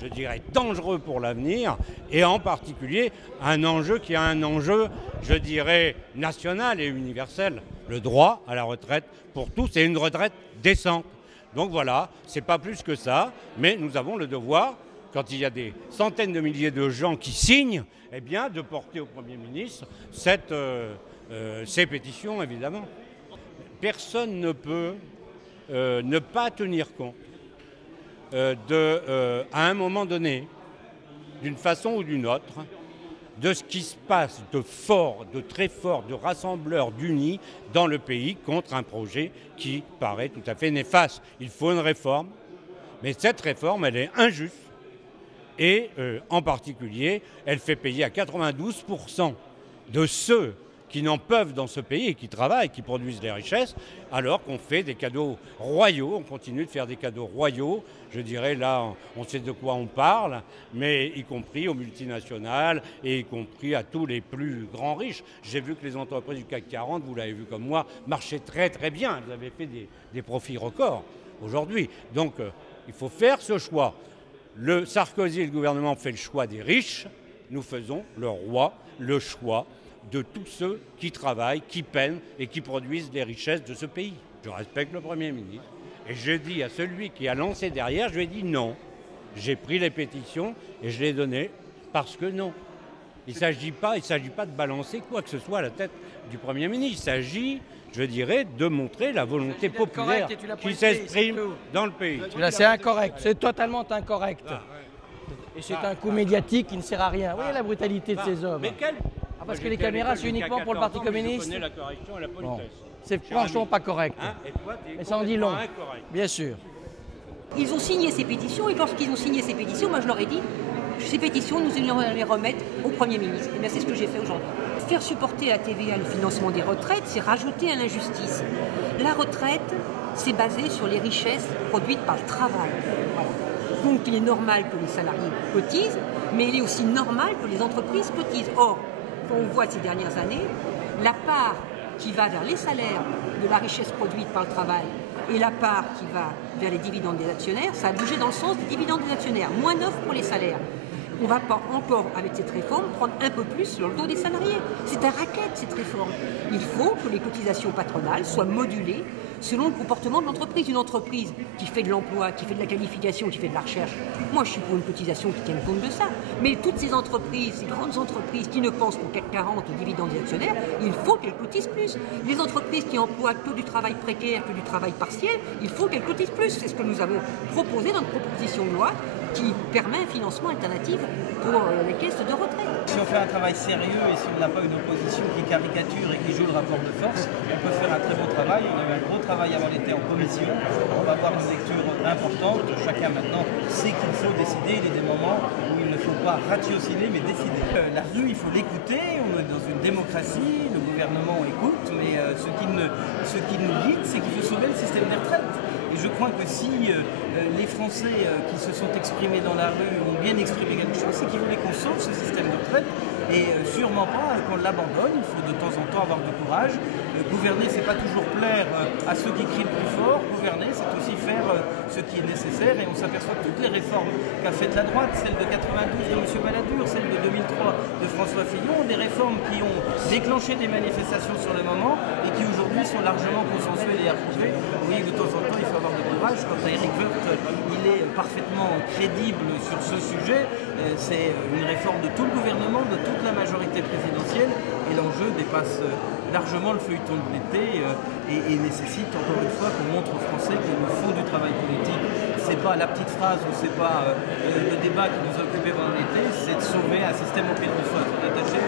je dirais, dangereux pour l'avenir, et en particulier un enjeu qui a un enjeu, je dirais, national et universel, le droit à la retraite pour tous et une retraite décente. Donc voilà, c'est pas plus que ça, mais nous avons le devoir, quand il y a des centaines de milliers de gens qui signent, eh bien, de porter au Premier ministre ces pétitions, évidemment. Personne ne peut ne pas tenir compte à un moment donné, d'une façon ou d'une autre, de ce qui se passe de fort, de très fort, de rassembleur, d'unis dans le pays contre un projet qui paraît tout à fait néfaste. Il faut une réforme, mais cette réforme, elle est injuste et en particulier, elle fait payer à 92% de ceux qui n'en peuvent dans ce pays et qui travaillent, qui produisent des richesses, alors qu'on fait des cadeaux royaux, on continue de faire des cadeaux royaux. Je dirais là, on sait de quoi on parle, mais y compris aux multinationales et y compris à tous les plus grands riches. J'ai vu que les entreprises du CAC 40, vous l'avez vu comme moi, marchaient très très bien. Elles avaient fait des profits records aujourd'hui. Donc il faut faire ce choix. Le Sarkozy et le gouvernement ont fait le choix des riches. Nous faisons, le roi, le choix de tous ceux qui travaillent, qui peinent et qui produisent les richesses de ce pays. Je respecte le Premier ministre. Et je dis à celui qui a lancé derrière, je lui ai dit non. J'ai pris les pétitions et je les ai données parce que non. Il ne s'agit pas de balancer quoi que ce soit à la tête du Premier ministre. Il s'agit, je dirais, de montrer la volonté populaire qui s'exprime dans le pays. C'est incorrect, c'est totalement incorrect. Et c'est un coup médiatique qui ne sert à rien. Vous voyez la brutalité de ces hommes. Parce que les caméras, c'est uniquement pour le Parti communiste. Je connais la correction et la politesse. Bon. C'est franchement pas correct. Mais ça en dit long. Bien sûr. Ils ont signé ces pétitions et lorsqu'ils ont signé ces pétitions, moi je leur ai dit, ces pétitions, nous allons les remettre au Premier ministre. Et bien c'est ce que j'ai fait aujourd'hui. Faire supporter la TVA le financement des retraites, c'est rajouter à l'injustice. La retraite, c'est basé sur les richesses produites par le travail. Voilà. Donc il est normal que les salariés cotisent, mais il est aussi normal que les entreprises cotisent. Or, on voit ces dernières années, la part qui va vers les salaires de la richesse produite par le travail et la part qui va vers les dividendes des actionnaires, ça a bougé dans le sens des dividendes des actionnaires, moins 9 pour les salaires. On ne va pas encore, avec cette réforme, prendre un peu plus sur le dos des salariés. C'est un racket, cette réforme. Il faut que les cotisations patronales soient modulées selon le comportement de l'entreprise. Une entreprise qui fait de l'emploi, qui fait de la qualification, qui fait de la recherche, moi je suis pour une cotisation qui tienne compte de ça. Mais toutes ces entreprises, ces grandes entreprises qui ne pensent qu'au CAC 40, aux dividendes des actionnaires, il faut qu'elles cotisent plus. Les entreprises qui emploient que du travail précaire, que du travail partiel, il faut qu'elles cotisent plus. C'est ce que nous avons proposé dans notre proposition de loi qui permet un financement alternatif pour les caisses de retraite. Si on fait un travail sérieux et si on n'a pas une opposition qui caricature et qui joue le rapport de force, on peut faire un très beau travail. On a eu un gros travail avant l'été en commission. On va avoir une lecture importante. Chacun maintenant sait qu'il faut décider. Il y a des moments où il ne faut pas ratiociner mais décider. La rue, il faut l'écouter. On est dans une démocratie. Le gouvernement écoute. Mais ce qui nous guide, c'est qu'il faut sauver le système des retraites. Et je crois que si les Français qui se sont exprimés dans la rue ont bien exprimé quelque chose, c'est qu'ils voulaient qu'on sauve ce système de retraite et sûrement pas qu'on l'abandonne. Il faut de temps en temps avoir du courage. Gouverner, c'est pas toujours plaire à ceux qui crient le plus fort. Gouverner, c'est aussi faire ce qui est nécessaire. Et on s'aperçoit que toutes les réformes qu'a faites la droite, celle de 92 de M. Balladur, celle de 2003 de François Fillon, des réformes qui ont déclenché des manifestations sur le moment et qui aujourd'hui sont largement consensuelles et approuvées. Oui, de temps en temps, il faut avoir du courage. Quant à Éric Woerth, il est parfaitement crédible sur ce sujet. C'est une réforme de tout le gouvernement, de toute la majorité présidentielle. Et l'enjeu dépasse largement le feuilleton de l'été et nécessite encore une fois qu'on montre aux Français que le fond du travail politique, c'est pas la petite phrase ou c'est pas le débat qui nous a occupé pendant l'été, c'est de sauver un système auquel nous sommes attachés.